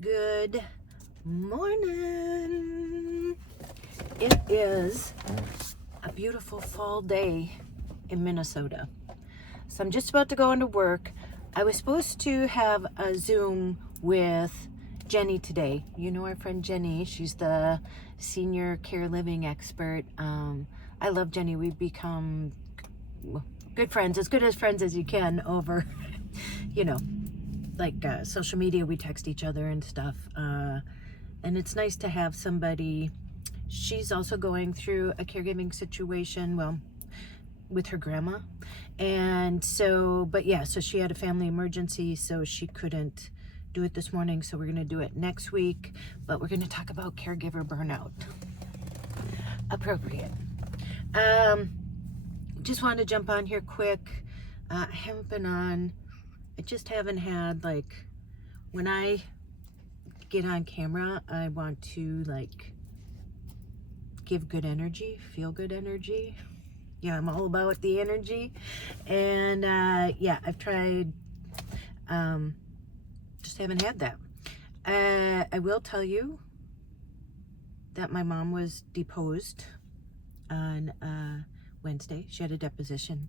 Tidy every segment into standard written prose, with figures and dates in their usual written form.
Good morning. It is a beautiful fall day in Minnesota. So I'm just about to go into work. I was supposed to have a Zoom with Jenny today. You know our friend Jenny. She's the senior care living expert. I love Jenny. We've become good friends, as good as friends as you can over, you know, like social media. We text each other and stuff. And it's nice to have somebody. She's also going through a caregiving situation, well, with her grandma. And so, but yeah, so she had a family emergency, so she couldn't do it this morning. So we're going to do it next week, but we're going to talk about caregiver burnout. Appropriate. Just wanted to jump on here quick. I haven't been on. I just haven't had, like, when I get on camera, I want to, like, give good energy, feel good energy. Yeah, I'm all about the energy. And yeah, I've tried, just haven't had that. I will tell you that my mom was deposed on Wednesday. She had a deposition.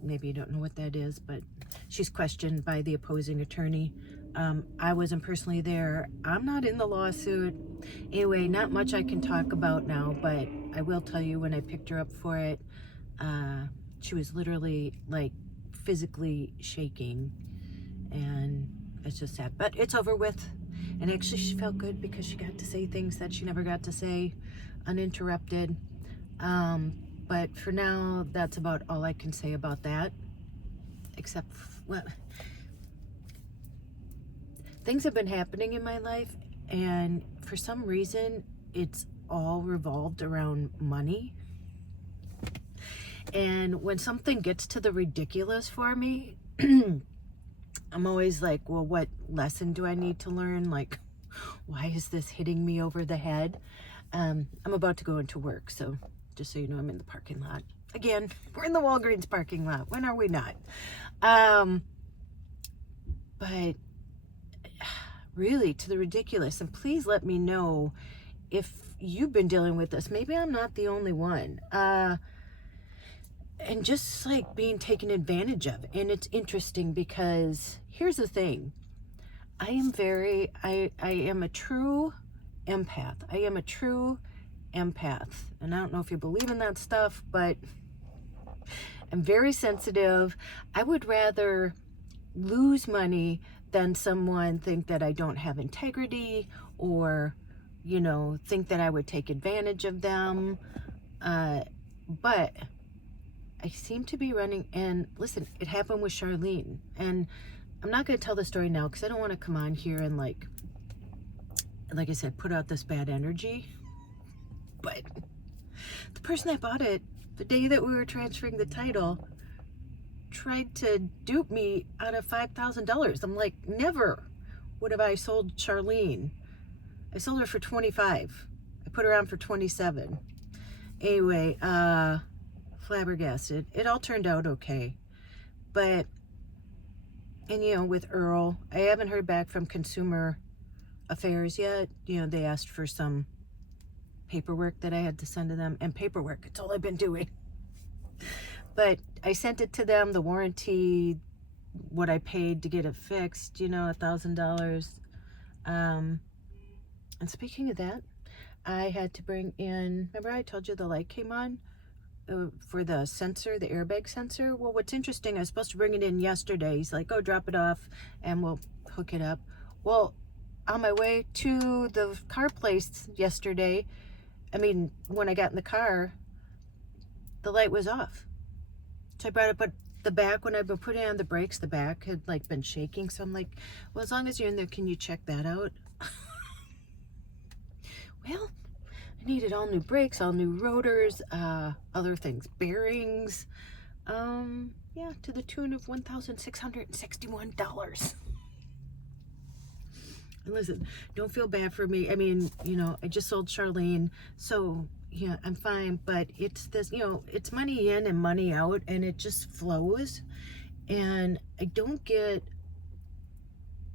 Maybe you don't know what that is, but she's questioned by the opposing attorney. I wasn't personally there. I'm not in the lawsuit. Anyway, not much I can talk about now, but I will tell you when I picked her up for it, she was literally, like, physically shaking, and it's just sad. But it's over with, and actually she felt good because she got to say things that she never got to say uninterrupted. But for now, that's about all I can say about that. Except, well, things have been happening in my life, and for some reason, it's all revolved around money. And when something gets to the ridiculous for me, I'm always like, well, what lesson do I need to learn? Like, why is this hitting me over the head? I'm about to go into work, so just so you know, I'm in the parking lot. Again, we're in the Walgreens parking lot. When are we not? But really, to the ridiculous. And please let me know if you've been dealing with this. Maybe I'm not the only one. And just, like, being taken advantage of. And it's interesting because here's the thing. I am a true empath. I am a true empath. And I don't know if you believe in that stuff, but I'm very sensitive. I would rather lose money than someone think that I don't have integrity, or, you know, think that I would take advantage of them. But I seem to be running, and listen, it happened with Charlene, and I'm not going to tell the story now because I don't want to come on here and, like I said, put out this bad energy. But the person that bought it the day that we were transferring the title tried to dupe me out of $5,000. I'm like, never would have I sold Charlene. I sold her for $25. I put her on for $27. Anyway, flabbergasted. It all turned out okay. But, and you know, with Earl, I haven't heard back from Consumer Affairs yet. You know, they asked for some paperwork that I had to send to them, and paperwork, it's all I've been doing. But I sent it to them, the warranty, what I paid to get it fixed, you know, $1,000. And speaking of that, I had to bring in, remember I told you the light came on for the sensor, the airbag sensor? Well, what's interesting, I was supposed to bring it in yesterday. He's like, oh, drop it off and we'll hook it up. Well, on my way to the car place yesterday, when I got in the car, the light was off. So I brought it, but the back, when I've been putting on the brakes, the back had, like, been shaking. So I'm like, well, as long as you're in there, can you check that out? Well, I needed all new brakes, all new rotors, other things, bearings. Yeah, to the tune of $1,661. And listen, don't feel bad for me. I mean, you know, I just sold Charlene, so yeah, I'm fine. But it's this, you know, it's money in and money out, and it just flows. And I don't get,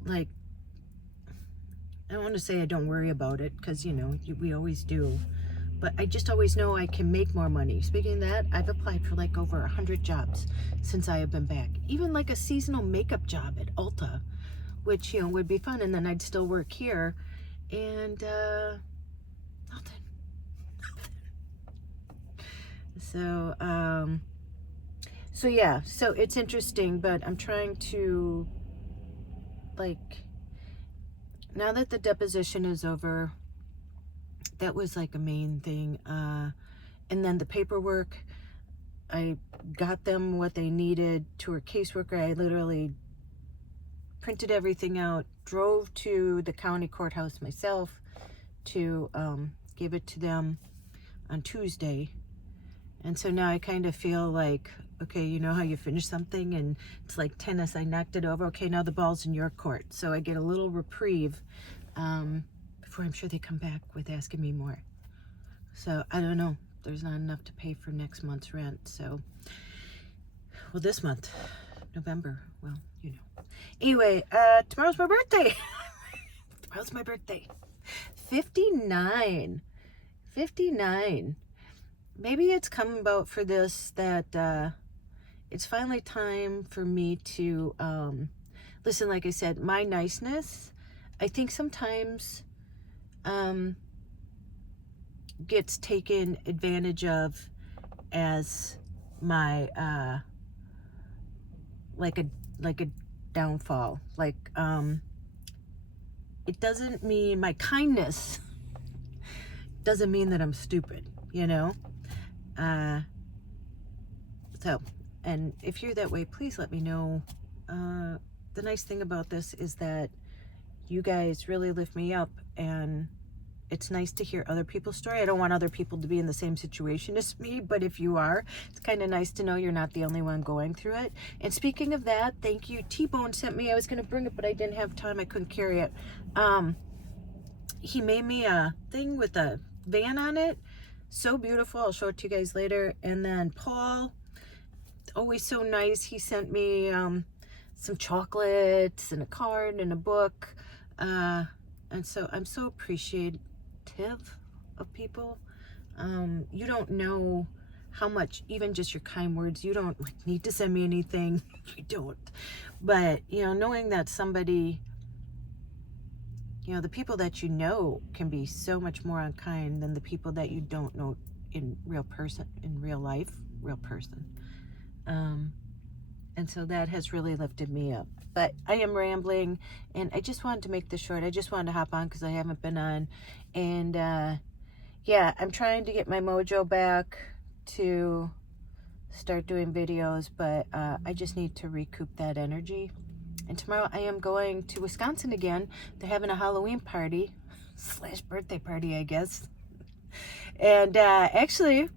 like, I don't want to say I don't worry about it, because, you know, we always do. But I just always know I can make more money. Speaking of that, I've applied for like over 100 jobs since I have been back. Even like a seasonal makeup job at Ulta, which, you know, would be fun. And then I'd still work here. And nothing. So yeah, so it's interesting, but I'm trying to, like, now that the deposition is over, that was like a main thing. And then the paperwork, I got them what they needed to her caseworker. I literally printed everything out, drove to the county courthouse myself to give it to them on Tuesday. And so now I kind of feel like, okay, you know how you finish something and it's like tennis, I knocked it over. Okay, now the ball's in your court. So I get a little reprieve before I'm sure they come back with asking me more. So I don't know. There's not enough to pay for next month's rent. So, well, this month, November, well, you know. Anyway, tomorrow's my birthday. Tomorrow's my birthday. 59. 59. Maybe it's come about for this that it's finally time for me to listen. Like I said, my niceness, I think sometimes gets taken advantage of as my like a downfall. Like it doesn't mean my kindness doesn't mean that I'm stupid, you know. So, and if you're that way, please let me know. The nice thing about this is that you guys really lift me up, and it's nice to hear other people's story. I don't want other people to be in the same situation as me, but if you are, it's kind of nice to know you're not the only one going through it. And speaking of that, thank you. T-Bone sent me, I was going to bring it, but I didn't have time. I couldn't carry it. He made me a thing with a van on it. So beautiful. I'll show it to you guys later. And then Paul, always so nice. He sent me some chocolates and a card and a book. And so I'm so appreciative of people. You don't know how much, even just your kind words, you don't need to send me anything. You don't. But, you know, knowing that somebody, you know, the people that you know can be so much more unkind than the people that you don't know in real life. And so that has really lifted me up. But I am rambling, and I just wanted to make this short. I just wanted to hop on because I haven't been on. And yeah, I'm trying to get my mojo back to start doing videos, but I just need to recoup that energy. And tomorrow I am going to Wisconsin again. They're having a Halloween party / birthday party, I guess. And actually,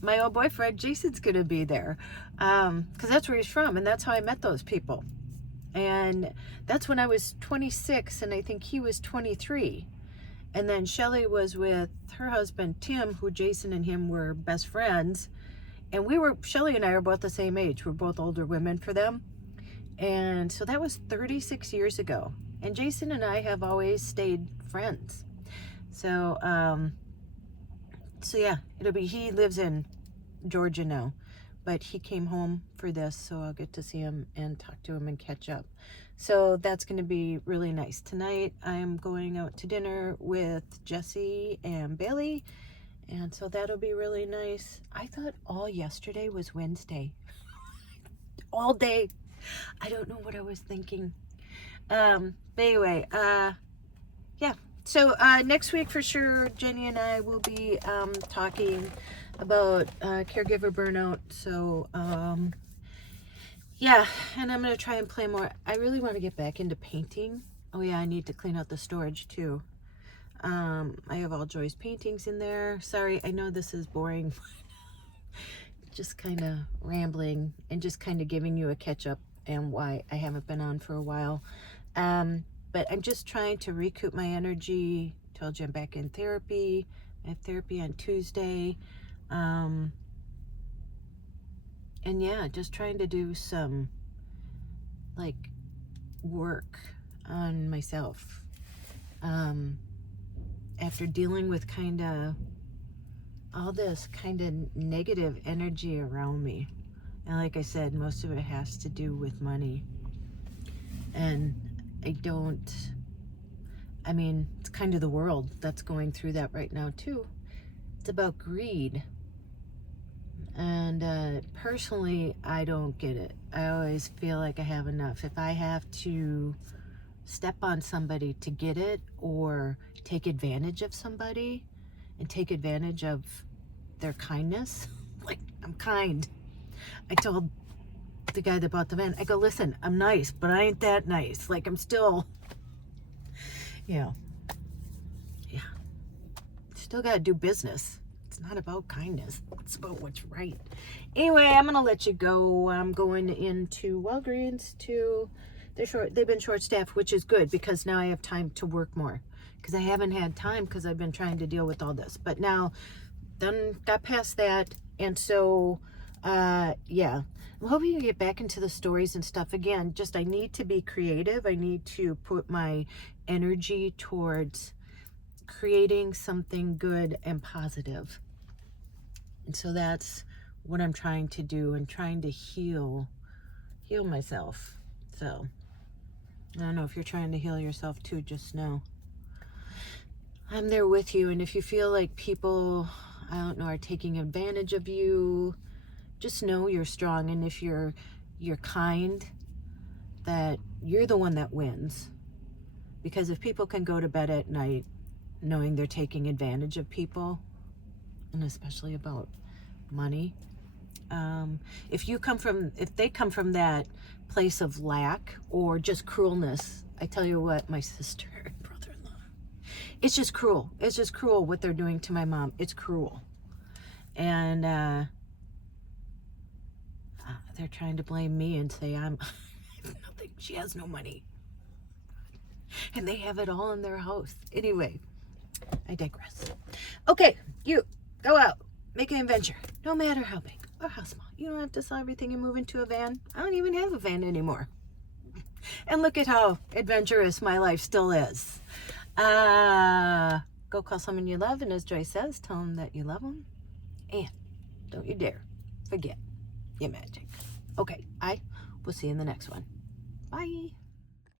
my old boyfriend Jason's gonna be there because that's where he's from, and that's how I met those people. And that's when I was 26, and I think he was 23. And then Shelly was with her husband Tim, who Jason and him were best friends. And Shelly and I are both the same age. We're both older women for them. And so that was 36 years ago. And Jason and I have always stayed friends. So, so yeah, he lives in Georgia now, but he came home for this, so I'll get to see him and talk to him and catch up. So that's going to be really nice. Tonight, I'm going out to dinner with Jesse and Bailey, and so that'll be really nice. I thought all yesterday was Wednesday. All day. I don't know what I was thinking. But anyway, yeah. So next week for sure, Jenny and I will be talking about caregiver burnout. So yeah, and I'm gonna try and play more. I really want to get back into painting. Oh yeah, I need to clean out the storage too. I have all Joy's paintings in there. Sorry, I know this is boring. Just kind of rambling and just kind of giving you a catch up and why I haven't been on for a while. But I'm just trying to recoup my energy. Told you I'm back in therapy. I have therapy on Tuesday. And yeah, just trying to do some like work on myself. after dealing with kind of all this kind of negative energy around me. And like I said, most of it has to do with money. And I mean, it's kind of the world that's going through that right now too. It's about greed. And personally, I don't get it. I always feel like I have enough. If I have to step on somebody to get it, or take advantage of somebody and take advantage of their kindness, like, I'm kind. I told the guy that bought the van, I go, listen, I'm nice, but I ain't that nice. Like, I'm still, yeah, still got to do business. It's not about kindness. It's about what's right. Anyway, I'm going to let you go. I'm going into Walgreens to, they've been short-staffed, which is good because now I have time to work more, because I haven't had time because I've been trying to deal with all this. But now, done, got past that. And so, yeah, I'm hoping to get back into the stories and stuff again. Just, I need to be creative. I need to put my energy towards creating something good and positive. And so that's what I'm trying to do, and trying to heal myself. So I don't know if you're trying to heal yourself too, just know I'm there with you. And if you feel like people, I don't know, are taking advantage of you, just know you're strong. And if you're kind, that you're the one that wins. Because if people can go to bed at night knowing they're taking advantage of people, and especially about money, if they come from that place of lack or just cruelness, I tell you what, my sister and brother-in-law, it's just cruel. It's just cruel what they're doing to my mom. It's cruel. And they're trying to blame me and say I'm nothing. She has no money. And they have it all in their house. Anyway, I digress. Okay, you go out, make an adventure, no matter how big or how small. You don't have to sell everything and move into a van. I don't even have a van anymore. And look at how adventurous my life still is. Go call someone you love, and as Joy says, tell them that you love them. And don't you dare forget your magic. Okay, I will see you in the next one. Bye.